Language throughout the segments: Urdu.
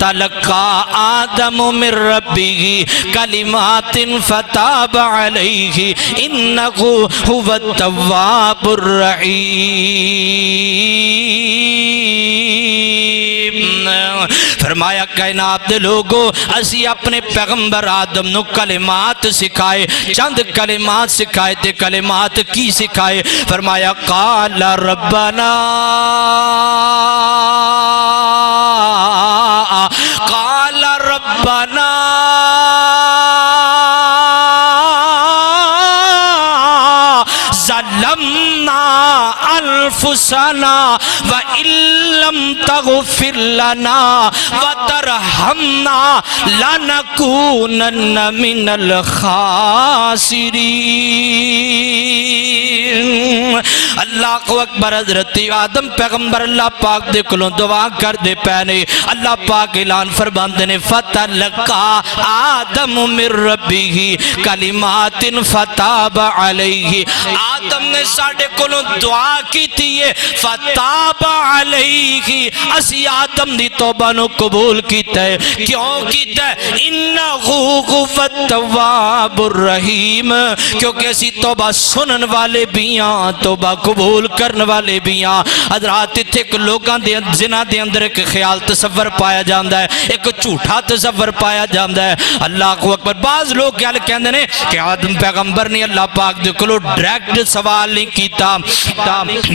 تلقى آدم من ربه كلمات فتاب عليه إنه هو التواب الرحيم۔ فرمایا کائنات دے لوگو اسی اپنے پیغمبر آدم نو کلمات سکھائے، چند کلمات سکھائے تے کلمات کی سکھائے؟ فرمایا قال ربنا قال ربنا ظلمنا انفسنا وإن لم تغفر لنا وترحمنا لنكونن من الخاسرین۔ اللہ کو اکبر، حضرت آدم پیغمبر اللہ پاک دے کلوں دعا کر دے پہنے، اللہ پاک اعلان فرماندے نے فتلقى آدم من ربه کلمات فتاب علیہ۔ آدم نے ساڑھے کلوں دعا کی تھی فتاب علیہ، اسی آدم دی توبہ نو قبول کیتا ہے۔ کیوں کیتا ہے؟ انہو هو التواب الرحیم، کیونکہ اسی توبہ سنن والے بھی ہیں، توبہ قبول کرن والے بھی ہیں۔ حضرات اتھے ایک لوگاں دے زنا دے اندر ایک خیال تصور پایا جاندہ ہے، ایک جھوٹا تصور پایا جاندہ ہے۔ اللہ کو اکبر، بعض لوگ کیا کہندے نے کہ آدم پیغمبر نے اللہ پاک دے کلو ڈائریکٹ سوال نہیں کیتا،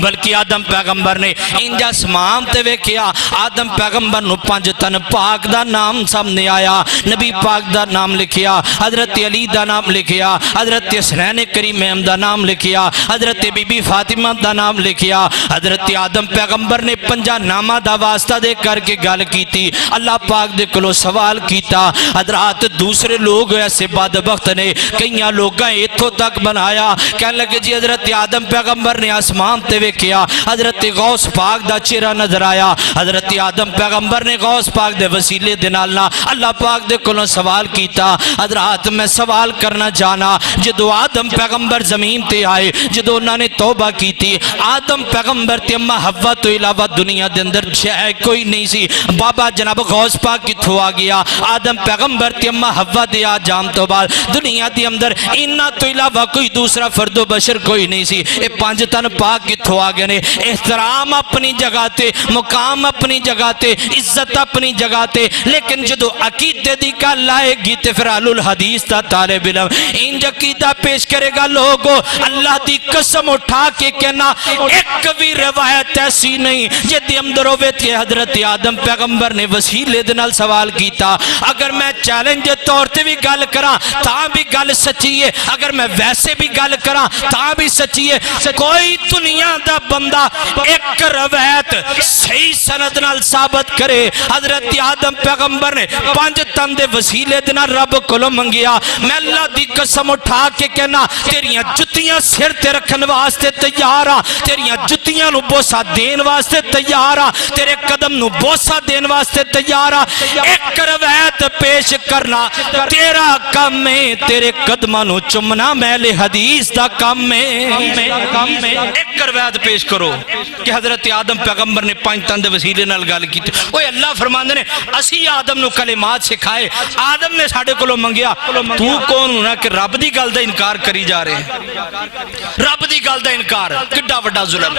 بلکہ آدم پیغمبر نے انجا سمام تے ویکھیا۔ آدم پیغمبر نو 5 تن پاک دا نام سامنے آیا، نبی پاک دا نام لکھیا، حضرت علی دا نام لکھیا، حضرت حسین کریم دا نام لکھیا، حضرت بی بی فاطمہ دا نام لکھیا۔ حضرت آدم پیغمبر نے 5 نامہ دا واسطہ دے کر کے گل کی تھی، اللہ پاک دے کلو سوال کیتا۔ حضرات دوسرے لوگ ایسے بدبخت نے کئیاں لوگاں ایتھوں تک بنایا، کہنے لگے جی حضرت آدم پیغمبر نے آسمان تے ویکھیا، حضرت غوث پاک دا چہرہ نظر آیا۔ حضرت آدم پیغمبر نے غوث پاک دے وسیلے دے نال اللہ پاک دے کولوں سوال کیتا۔ حضرات میں سوال کرنا چاہنا، جدو آدم پیغمبر زمین تے آئے، جدو انہوں نے توبہ کی تھی، آدم پیغمبر تے اما حوا تو علاوہ دنیا دے اندر ہے کوئی نہیں سی۔ بابا جناب غوث پاک کتھوں آ گیا؟ آدم پیغمبر تے اما حوا دے آ جام تو بعد دنیا دے اندر انہاں تو علاوہ کوئی دوسرا فرد و بشر کوئی نہیں سی۔ اے 5 تن پاک کتھوں آ گئے نے؟ احترام اپنی جگہ تے، مقام اپنی جگہ تے، عزت اپنی جگہ تے، لیکن جدو عقیدے دی گل لائے گی تے پھر اہل الحدیث دا طالب علم انج عقیدہ پیش کرے گا۔ لوگو اللہ دی قسم اٹھا کے کہنا ایک بھی روایت ایسی نہیں جدی اندر ہوئے تھے حضرت آدم پیغمبر نے وسیلے دے نال سوال کیتا۔ اگر میں چیلنج طور تے بھی گل کراں تاں بھی گل سچی ہے، اگر میں ویسے بھی گل کراں تاں بھی سچی ہے۔ کوئی دنیا دا بندہ ایک روایت صحیح سند نال ثابت کرے حضرت آدم پیغمبر نے 5 تن دے وسیلے دے نال رب کولوں منگیا، میں اللہ دی قسم اٹھا کے کہنا تیریاں جتیاں سر تے رکھن واسطے تیار ہاں، تیریاں جتیاں نو بوسا دین واسطے تیار ہاں، تیرے قدم نو بوسا دین واسطے تیار ہاں۔ ایک روایت پیش کرنا تیرا کم ہے، تیرے قدماں نو چمنا میل حدیث دا کم ہے۔ ایک روایت پیش کرو کہ حضرت آدم پیغمبر نے 5 تن دے وسیلے نال گل کی۔ اوے اللہ فرماندے نے اسی آدم نو کلمات سکھائے، آدم نے ساڈے کولوں منگیا، تو کون ہونا کہ رب دی گل دا انکار کری جا رہے ہیں؟ رب دی گل دا انکار کڈا وڈا ظلم۔